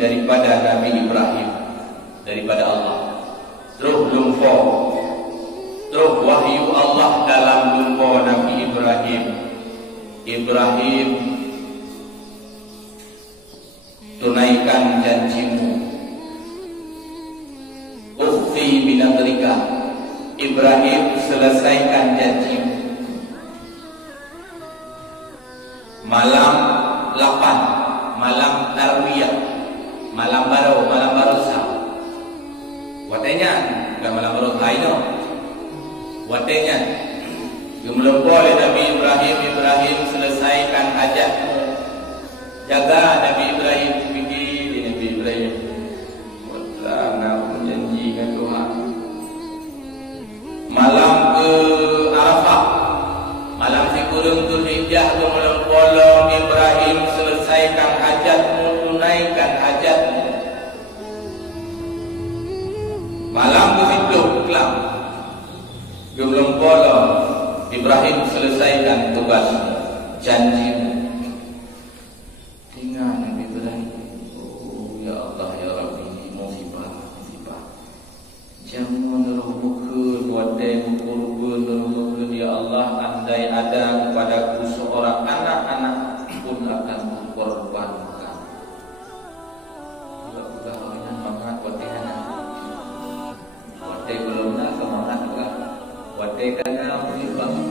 daripada Nabi Ibrahim, daripada Allah. Terus lumpo, terus wahyu Allah dalam lumpo Nabi Ibrahim. Ibrahim, tunaikan janjimu. Ukhfi binadrika. Ibrahim, selesaikan janjimu. Malam 8, malam tarwiyah, malam baru sah. Watenya, bukan malam baru haino. Watenya, gemlompo oleh Nabi Ibrahim. Ibrahim, selesaikan hajatmu. Jaga Nabi Ibrahim, fikir Nabi Ibrahim. Wala nak menjanjikan Tuhan. Malam ke Arafah, malam Sikurung Dzulhijjah, gemlompo Ibrahim, selesaikan hajatmu, tunaikan hajatmu. Malam ke-10 Islam, gemlompo Ibrahim, selesaikan tugas janjimu. Ingat Nabi Ibrahim. Oh ya Allah ya Rabbi, musibah. Jangan terluka wadai kurban ya Allah, andai ada kepadaku seorang anak pun akan kukorbankan. Sudah banyak semangat wadai. Wadai belum nak semangat juga. Wadai kan musibah.